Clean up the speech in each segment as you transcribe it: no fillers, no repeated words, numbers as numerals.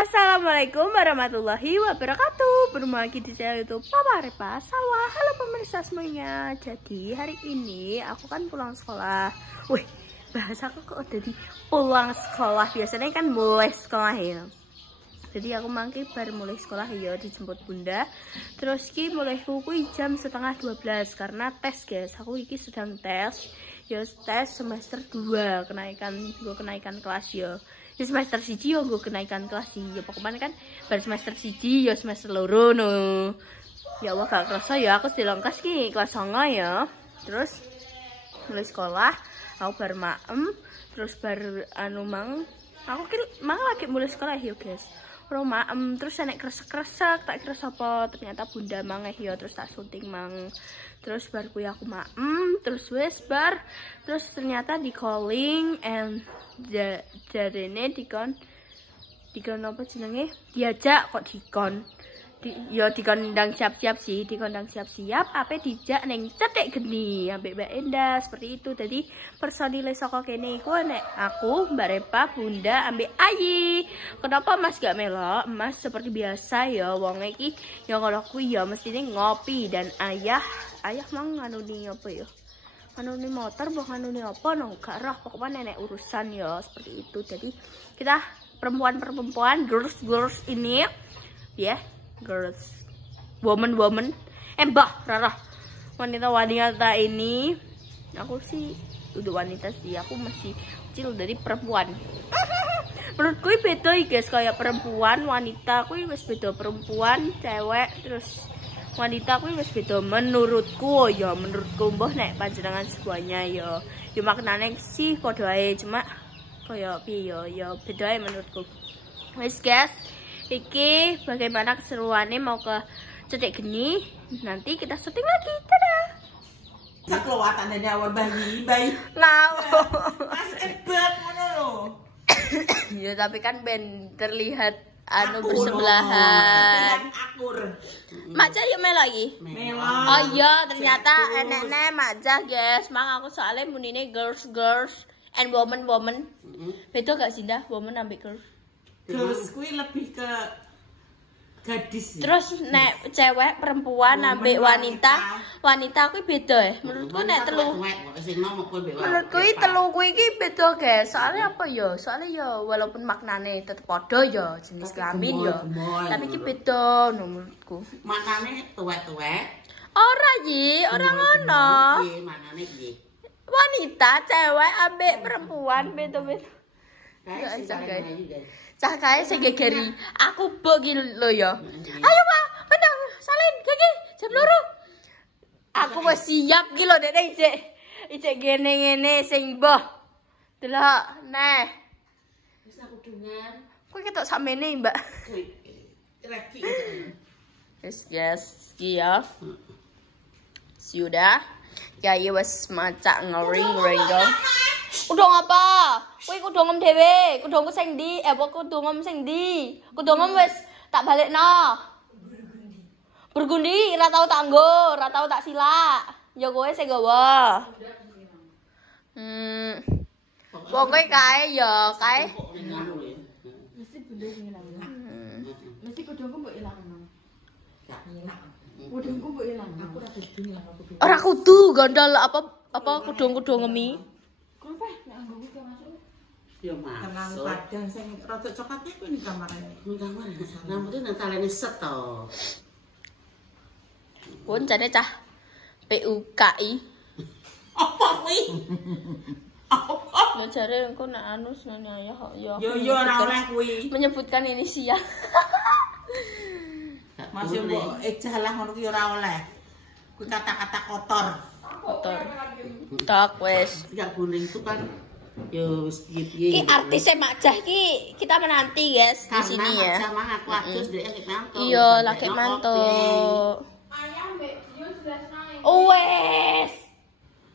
Assalamualaikum warahmatullahi wabarakatuh. Bertemu lagi di channel YouTube Papa Repa Salwa. Halo pemirsa semuanya. Jadi hari ini aku kan pulang sekolah. Wih, bahasa aku kok udah di pulang sekolah. Biasanya kan mulai sekolah ya. Jadi aku mangki baru mulai sekolah ya, dijemput bunda. Terus ki mulai kuku jam setengah 12 karena tes guys. Aku iki sedang tes. Ya tes semester 2 kenaikan kelas ya. Di semester 1 yo gue kenaikan kelas sih. Ya pokoknya kan baru semester 1 ya semester loro no. Ya Allah gak kerasa ya aku sedang kelas ki kelas 9 ya. Terus mulai sekolah aku baru maem, terus baru aku kira lagi mulai sekolah ya guys. Orang maem terus naik kresek-kresek tak kira apa ternyata bunda mangeh ya terus tak sunting mang. Terus baru aku maem terus wes terus ternyata di calling and jarene dikon apa jenenge diajak kok dikon dikondang siap-siap sih apa dijak neng cetek geni ambek Mbak Enda seperti itu. Jadi personil saka kene iku nek aku Mbak Repa bunda ambek Ayi. Kenapa Mas gak melok? Mas seperti biasa ya wong iki ya kalau kuwi ya mestine ngopi dan ayah mang nganuni apa ya? Nganuni motor bukan nganuni apa no gak roh pokoknya nenek urusan ya seperti itu. Jadi kita perempuan girls ini ya girls woman rarah wanita ini aku sih udah wanita sih, aku masih kecil dari perempuan. Menurutku beda guys, kayak perempuan wanita aku wis beda, perempuan cewek terus wanita aku wis beda menurutku ya, menurutku mbah nek panjenengan semuanya ya maknane sih padha ae cuma koyo piye ya beda ae menurutku. Wis guys, iki bagaimana keseruannya mau ke cetek geni, nanti kita syuting lagi. Dadah. Saklawatan dari awal bayi. Nah, Mas hebat ngono lho. ya tapi kan ben terlihat anu Akur, bersebelahan. Akur. Makja yuk mel lagi. Mela. Oh iya, ternyata enek-enek makja guys. Mang aku soalnya munine girls and woman. Beda gak sih dah woman ambek girls? Girls kuwi lebih ke gadis. Terus nek cewek perempuan ambek wanita kuwi beda ya. Menurutku nek menurutku telu kuwi iki beda guys. Soalnya apa ya? Soalnya ya walaupun maknane tetep padha ya jenis kelamin ya. Tapi iki beda no menurutku. Maknane tuwek-tuwek. Ora yi, ora ngono. Piye maknane piye? Wanita, cewek ambek perempuan beda-beda. Cah kae sing gegeri. Aku mbok iki lho ya. Ayo Pak, menang salin gigi jam 2. Aku wis siap iki lho Dek ijek ngene sing mbah. Delok neh. Wis aku dengar. Kok ketok sakmene, Mbak? Reki. Yes, iya. Sudah. Kiai wis macak ngering dong. Kudung apa? Kuwi kudungem dhewe, kudungku sing ndi? Apa kudungem sing ndi? Kudungem wis tak balekno. Burgundi ora tau tak nggo, ora tau tak silak. Ya kowe sing nggawa. Wong kowe kae ya, kae. Mesti benda sing ilang. Mesti kudungku mbok ilangno. Gak ilang. Kudungku mbok ilang. Aku ora kudu ilang aku. Ora kudu gondol apa kudung-kudungemi. Kenapa nek anggo kuwi masuk? Ya masuk. Padang sing rada coklat kuwi ning kamar. Ning kamar. Rambutnya nang talene set to. Pun jane cah PUKI. Apa kuwi? Ya jare engko nek anu senene ayah ya. Yo ora oleh kuwi. Menyebutkan inisial. Masih mbok jalah ngono kuwi ora oleh. Kuwi kata-kata kotor. Tak wes. Enggak boleh itu kan. Yo wis piye-piye. Ki artisnya Makjah ki kita menanti guys di sini ya. Karena aku adus dhek lek mantuk. Iya, lagi mantuk. Ayah mbek yo 11 nae. Wes.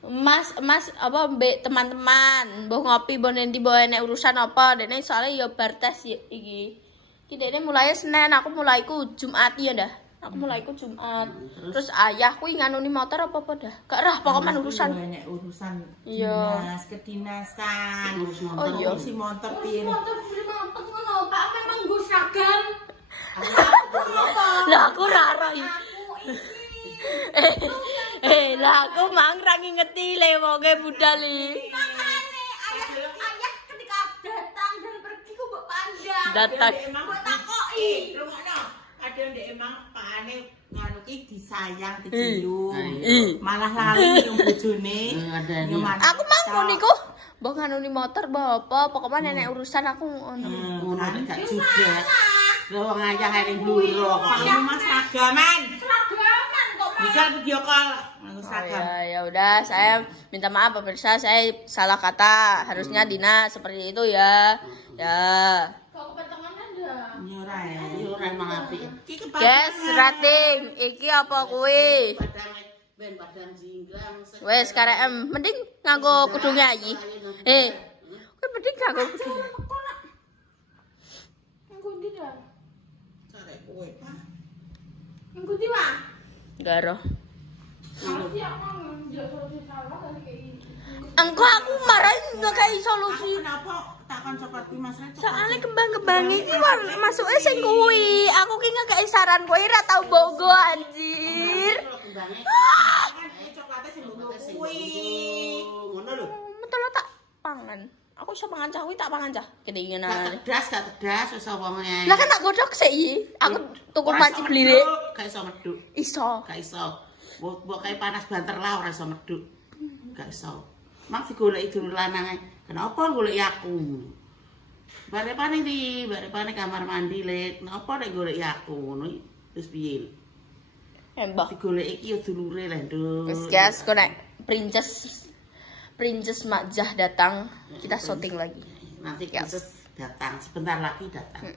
Mas apa mbek teman-teman, mbok ngopi mbok nendi mbok enek urusan apa, dekne soalnya yo bar tes iki. Ki dekne mulai Senin, aku mulaiku Jumat ya dah. Aku mulai ikut Jumat. Terus ayah kuwi nganuni motor apa dah? Gak rah pokoknya urusan. Banyak urusan. Iya. Dinas, kedinasan. Oh iya. Si motor piye? Motor beli motor ngono, Pak memang nggo seragam. Lah aku ra ro. Lah aku mang ra ngingeti le wonge budal iki. Ayah ketika datang dan pergi ku mbok pandang. Datang. Mbok takoki. Rungokno. Kadang ndek emang pakane nganu ki disayang dicium. Malah lali yang bojone. Aku mang niku. Mbok nganuni motor mbok apa, pokoknya nenek urusan aku ngono. Ngono gak juga. Lho wong ayah areng bluro kok. Mas seragaman. Seragaman kok. Bisa video call. Ya udah, saya minta maaf pemirsa, saya salah kata. Harusnya Dina seperti itu ya. Ya. Kok kepentengan dah. Nyurai emang apik. Guys, rating iki apa kuwi? Wes karek mending nganggo kudunge ayi. Kuwi mending nganggo kudung. Engko ndi dah? Karek kowe, Pak. Engko ndi wae? Garo. Solusi aku nggak solusi salah kali kayak ini. Engko aku marahin nggak kayak solusi. Kenapa takon coklat ki Mas? Soalnya kembang-kembang iki masuknya sing kuwi. Aku ki ngekeki saran kowe ora tau bogo anjir. Coklatnya sing kuwi. Ngono lho. Metu tak pangan. Aku iso pangan cah kuwi tak pangan cah. Kedinginan. Gak cerdas wis wonge. Lah kan tak godhog sik. Aku tuku panci blire. Gak iso medhuk. Iso. Gak iso. Mbok kae panas banter lah ora iso medhuk. Gak iso. Mak digoleki dulur lanang. Kenapa goleki aku? Barepane ndi? Barepane kamar mandi lek. Kenapa nek goleki aku ngono wis piye? Mbah digoleki iki ya dulure lah, Nduk. Wis guys, kok nek Princess Majah datang, kita syuting lagi. Nanti kita datang, sebentar lagi datang.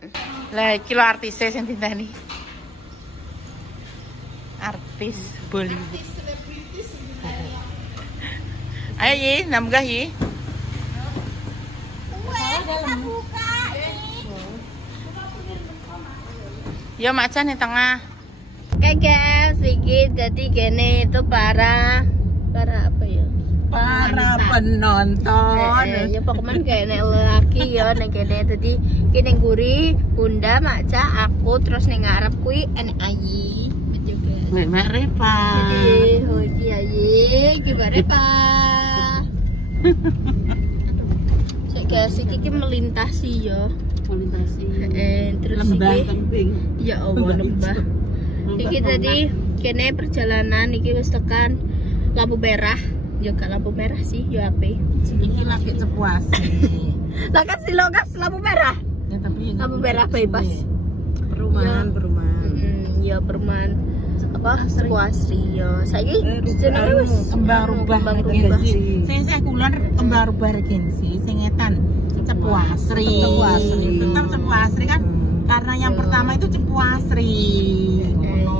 Lah iki lho artise sing diteni. Artis Bollywood. Ayo Yi, namgah Yi. Yo macan di tengah. Oke guys, iki jadi gini itu para apa ya? Para penonton. Ya pokoknya kayak nek lelaki ya nek kene dadi kene nguri Bunda, Maca, aku terus ning ngarep kuwi enek Ayi. Betul guys. Mek Repa. Jadi hoki Ayi, gimana Pak? Sik guys, iki melintasi ya. Melintasi. Terus lembah iki kemping. ya Allah lembah. Iki tadi kene perjalanan iki wis tekan lampu merah. Ya gak lampu merah sih, ya ape. Iki lagi Cepuasi. Lah kan silogas lampu merah. Ya tapi Lampu merah bebas. Perumahan. Ya perumahan apa? Cepuasi ya. Saiki jenenge wis Kembang rubah regensi. Saya kulon kembang rubah regensi sing ngetan Cepuasri. Tetap Cepuasri kan karena yang pertama itu Cepuasri.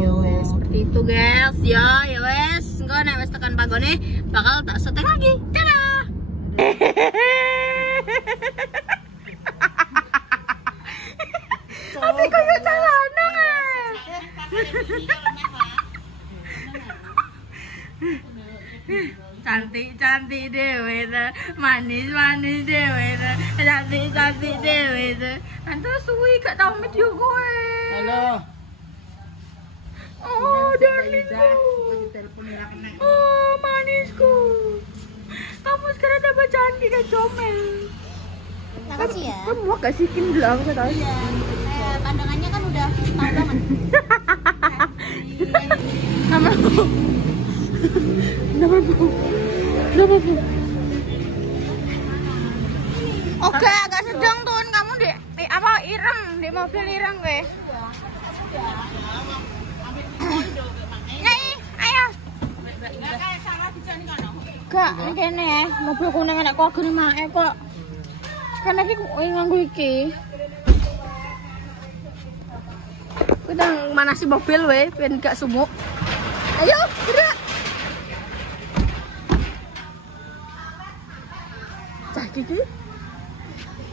Ya wes seperti itu guys. Ya wes. Engko nek wis tekan pagone bakal tak setel lagi. Dadah. Tapi kaya celana cantik dewe manis dewe cantik dewe antu suwi gak tau video gue. Halo. Oh darlingku, oh manisku, kamu sekarang dapat cantik kayak comel. Makasih ya. Kamu mau kasihin dulu aku ketahui. Iya. Pandangannya kan udah tahu banget. Nama Oke, agak sedang tuh kamu di apa ireng di mobil ireng gue. Nyai, ayo. Gak, ini kene mobil kuning enak kok gini mae kok. Karena iki nganggo iki. Kita manasi mobil we, ben gak sumuk. Ayo, gerak. Cah gigi.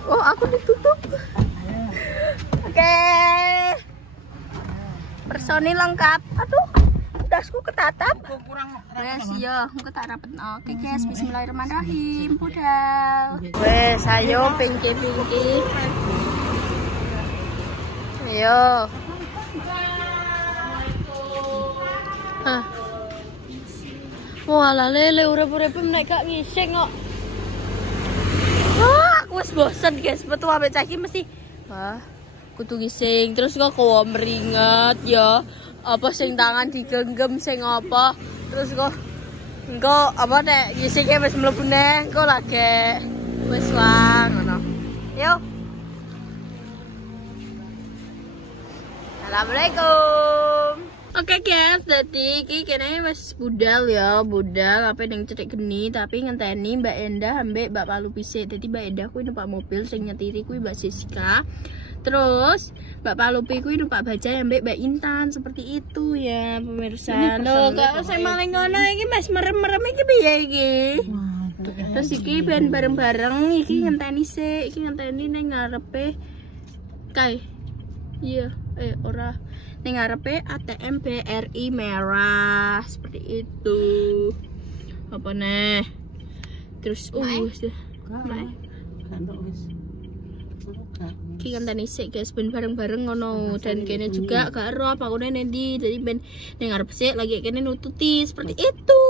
Oh, aku ditutup. Oke. Personil lengkap. Aduh, dasku ketatap. Kurang Wes yo, engko tak rapet. Oke guys, bismillahirrahmanirrahim. Budal. Wes ayo pinky-pinky. Ayo. Hah. Walah lele urip-urip nek gak ngising kok. Wah, aku wis bosen guys, metu ambek cah iki mesti. Wah, kudu ngising terus kok meringat ya. Apa sing tangan digenggam sing apa? Terus kok engko apa nek ngisingke wis mlebu neh, engko lagi wis wang ngono. Yuk. Assalamualaikum. Oke guys, jadi iki kene wis budal ya, budal apa yang cetek geni tapi ngenteni Mbak Endah ambek Mbak Palu pisik. Dadi Mbak Endah kuwi numpak mobil sing nyetiri kuwi Mbak Siska. Terus Mbak Palupi kuwi numpak bajai ambek Mbak Intan, seperti itu ya pemirsa. Lho, kok saya maling ngono iki Mas merem-merem iki piye iki? Terus iki ben bareng-bareng iki ngenteni sik, iki ngenteni ning ngarepe kae. Iya, ora ning ngarepe ATM BRI merah seperti itu. Apa nih? Terus iki ngenteni sik guys ben bareng-bareng ngono dan kene juga gak ero bakune nendi. Jadi ben ning ngarep sik lagi kene nututi seperti itu.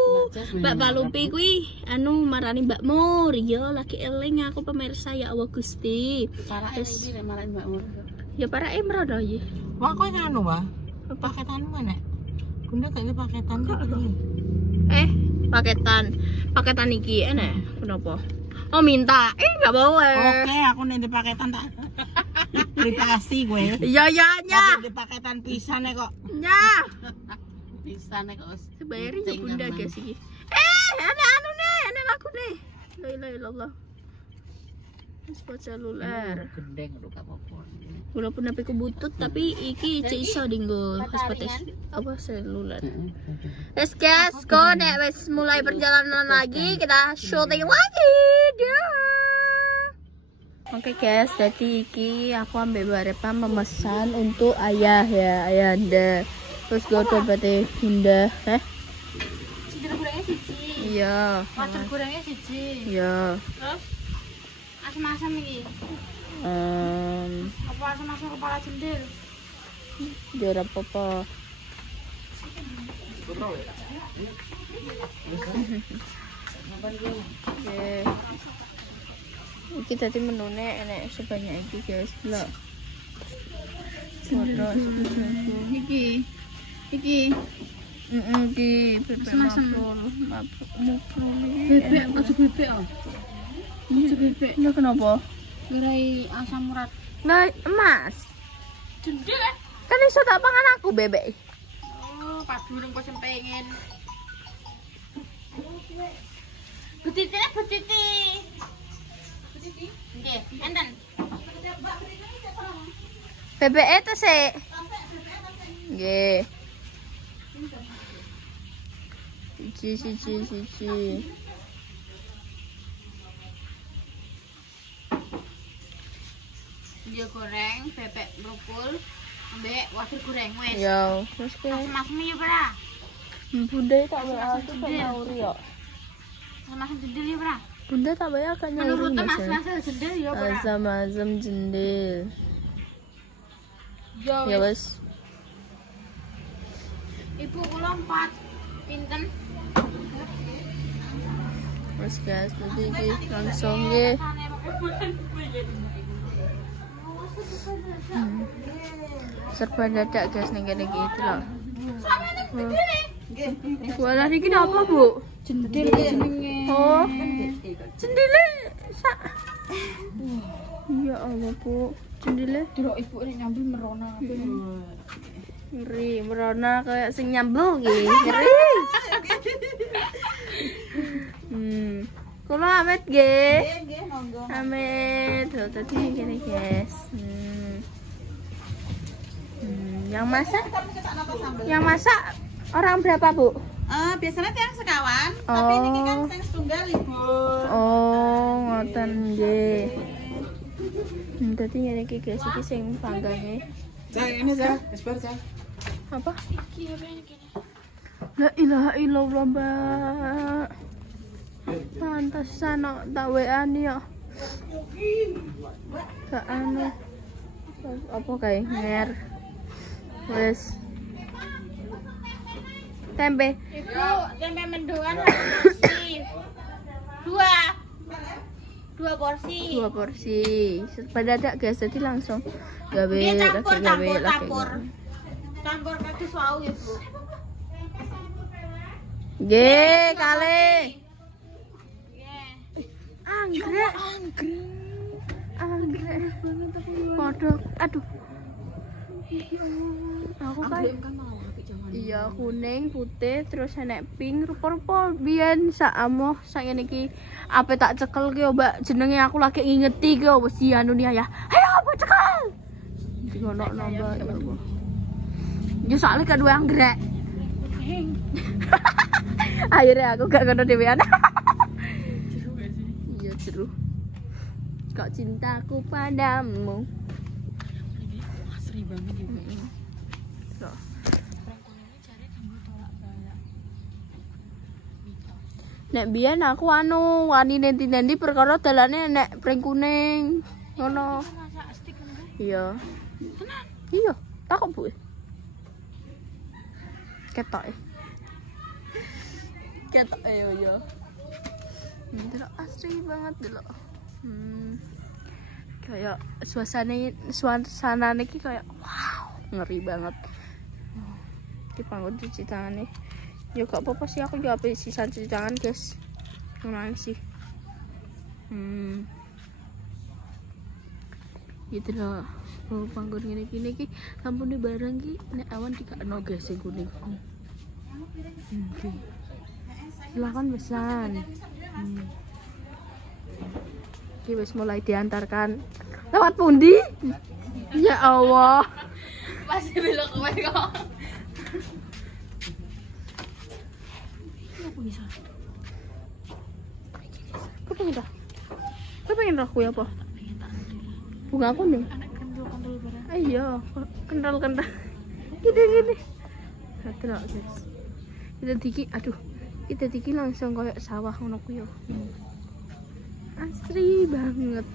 Mbak Palupi kuwi anu marani Mbak Mur ya lagi eling aku pemirsa ya Allah Gusti. Terus marani Mbak Mur. Ya para emrodo ya. Wah, kok anu wah? Paketan mana? Bunda kayaknya paketan paketan iki enak. Kenapa? Oh minta, nggak boleh. Oke, aku nanti paketan tak. Privasi gue. Iya nya. Di paketan pisan kok. Nya. Pisan kok. Sebayari ya Bunda guys iki. Enak lagu nih. La ilaha illallah. Spot seluler. Gendeng lho gak apa-apa. Walaupun HP ku butut tapi iki cek iso dinggo hotspot apa seluler. Wes guys, kok nek wis mulai perjalanan lagi kita syuting lagi. Oke guys, jadi iki aku ambil barepa memesan untuk ayah ya, ayahanda. Terus gue berarti bunda, Cindil gorengnya siji. Iya. Water gorengnya siji. Iya. Terus asam-asam iki. Apa asam-asam kepala cendil? Jora apa-apa. Oke. Iki tadi menune enek sebanyak iki guys, lho. Iki. Iki bebek makrul. Bebek aja bebek ah. Aja bebek. Lho kenapa? Ngerai asam urat. Nah, Mas. Cendil. Kan iso tak pangan aku bebek. Oh, padu nang kok sing pengen. Betitine betiti. Betiti. Nggih, enten. Bebek itu sih. Nggih. Siji. Dia goreng, bebek brokol, ambek wafer goreng wes. Yo, terus ke Asam-asam ya, Bra. Bunda tak bayar aku kan nyauri yo. Asam-asam jendil ya, Bra. Bunda tak bayar kan nyauri. Menurut asam-asam jendil ya, Bra. Asam-asam jendil. Ya wes. Ibu kula 4. Pinten? Wes guys, nanti iki langsung nggih. Serba dadak guys ning kene iki itu lho. Walah iki apa, Bu? Jendil jenenge. Oh. Jendile sak. Ya Allah, Bu. Jendile Delok ibu ini nyambil merona. ngeri, merona kayak sing nyambel iki. Ngeri. Kulo Amit nggih. Nggih, monggo. Amit, tuh tadi gini guys. Yang masak orang berapa Bu? Biasanya tiang sekawan, tapi ini kan sing setunggal libur. Oh, ngoten nggih. Dadi ngene iki guys, iki sing panggange. Cak, ini Cak, esbar Cak. Apa? Iki apa ini kene? La ilaha illallah, Mbak. Pantesan tak WA-ni ya. Gak anu. Apa kae nger. Wes. Tempe. Ibu, tempe mendoan porsi. Dua porsi. 2 porsi. Pada ada guys, jadi langsung gawe Dia campur lagi. Campur kaki wau ya, Bu. Nggih, kali. Nggih. Anggrek. Kodok. Aduh. Aku kayak iya kuning, putih, terus enek pink, rupa-rupa biyen sak amoh sak ngene iki ape tak cekel ki Mbak, jenenge aku lagi ngingeti ki wis anu nih ya. Ayo apa cekel. Iki ngono nambah ya Allah. Yo soalnya kedua anggrek. Akhirnya aku gak ngono dhewean. Iya seru. Kok cintaku padamu. Asri banget juga. Nek biyen aku anu wani nenti-nenti perkara dalane nek pring kuning. Ngono. Masak stik kan? Iya. Iya, takok Bu. Ketoke. Ketoke yo. Delok asri banget delok. Kayak suasana iki kayak wow, ngeri banget. Iki panggon cuci tangan nih. Ya gak apa-apa sih, aku juga habis sisa cuci tangan guys. Nangis sih. Gitu loh. Oh, panggon gini-gini ki sampune bareng ki nek awan dikakno guys sing kuning. Silakan pesan. Ki wis mulai diantarkan. Lewat pundi? Ya Allah. Masih belok kowe kok. Kau pengen dah kue apa? Bunga kuning. Kendul barang. Iya, kental. Gini. Satu lah guys. Kita diki langsung kayak sawah ngono ku yo. Asri banget.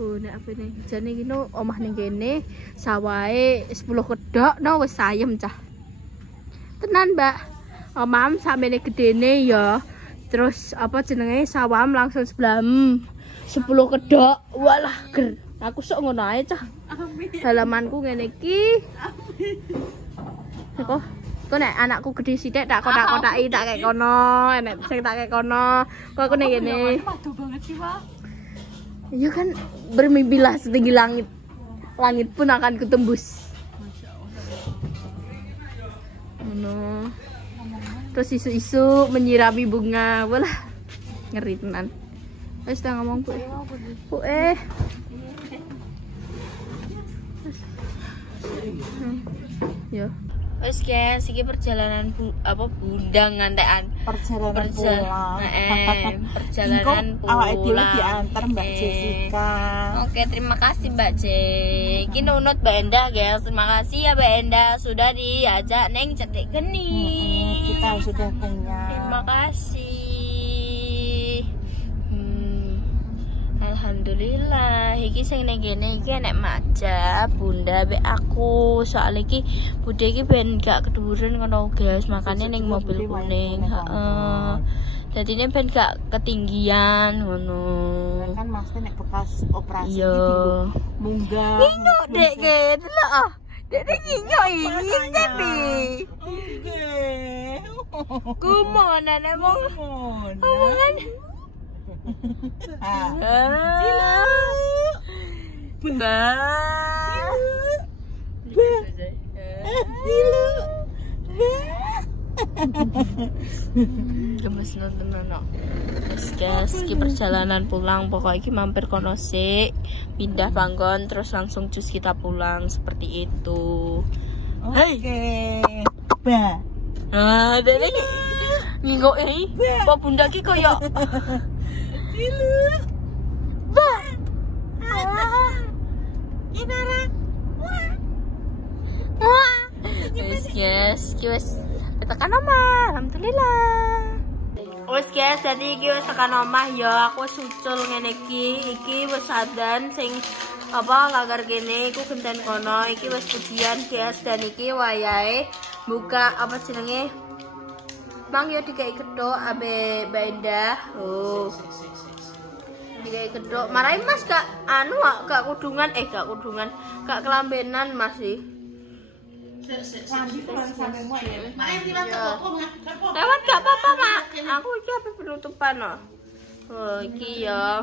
Oh, nek apa nih? Jane iki no omah ning kene sawahe 10 kedok no wis ayem cah. Tenan, Mbak. Omam sampe gedene ya. Terus apa jenenge sawam langsung sebelah 10 kedok. Walah ger. Aku sok ngono ae cah. Halamanku ngene iki. Kok nek anakku gede sithik tak kotak-kotaki tak kek kono, enek sing tak kek kono. Kok aku nek ngene. Madu banget sih, Pak. Ya kan bermimpilah setinggi langit. Langit pun akan kutembus. Ngono. Terus isu-isu menyirami bunga, walah ngeri tenan. Wis tak ngomong Bu. Bu Yo. Wis guys, iki perjalanan bunda ngantekan. Perjalanan pulang. Perjalanan pulang. Awake dhewe diantar Mbak Jessica. Oke, terima kasih Mbak C. Iki nunut Mbak Enda guys. Terima kasih ya Mbak Enda sudah diajak neng Cedik Geni. Kita sudah kenyang. Terima kasih. Alhamdulillah, iki sing ning kene iki enek maja bunda be aku. Soal iki bude iki ben gak keduren ngono guys, makanya ning mobil kuning. Heeh. Dadine ben gak ketinggian ngono. Kan maksudnya nek bekas operasi iki munggah. Nginyo dek ke, delok ah. Dek nginyo iki tapi. Nggih. Kumono nek mong. Omongan. Gemes nonton anak. Guys, ki perjalanan pulang pokoknya ki mampir kono sik, pindah panggon terus langsung cus kita pulang seperti itu. Oke. Ba. Nah, dene ngingo kok bunda ki koyo Cilu. Ba. Inara. Wah. Guys, tekan omah, alhamdulillah. Wes guys, jadi iki wis tekan omah ya, aku sucul ngene iki wis adan sing apa lagar kene iku genten kono, iki wis pujian guys dan iki wayahe buka apa jenenge? Mang yo dikai gedhok abe Mbak. Oh. Dikai gedhok. Marai Mas gak anu gak kudungan gak kelambenan Mas sih. Lewat gak apa-apa mak. Aku iki apa penutupan no. Oh iki ya.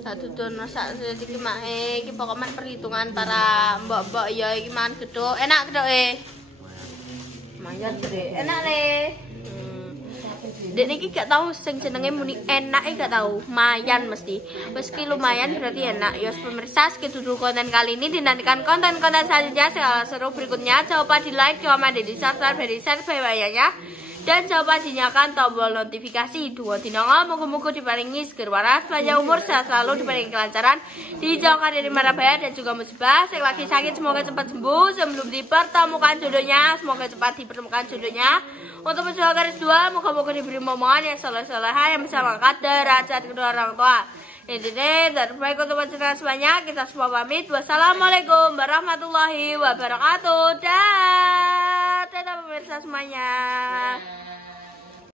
Satu dono sak iki mak iki pokoknya perhitungan para mbok-mbok ya iki mangan gedhok. Enak gedhoke. Lumayan gede. Enak le. Dek niki gak tahu sing jenenge muni enak gak tahu. Lumayan mesti. Meski lumayan berarti enak. Yos pemirsa, segitu dulu konten kali ini. Dinantikan konten-konten selanjutnya segala seru berikutnya. Jangan lupa di like, comment, di subscribe, dan di share sebanyak-banyaknya. Dan jangan lupa dinyalakan tombol notifikasi. Dua dinongo, muga-muga diparingi seger waras, panjang umur, sehat selalu, diparingi kelancaran, dijauhkan dari mara bahaya dan juga musibah. Yang lagi sakit semoga cepat sembuh. Sebelum dipertemukan jodohnya, semoga cepat dipertemukan jodohnya. Untuk mencoba garis dua, moga-moga diberi momongan yang soleh-soleha yang bisa mengangkat derajat kedua orang tua. Ini dan baik untuk menceritakan sebanyak, kita semua pamit. Wassalamualaikum warahmatullahi wabarakatuh. Dadah pemirsa semuanya.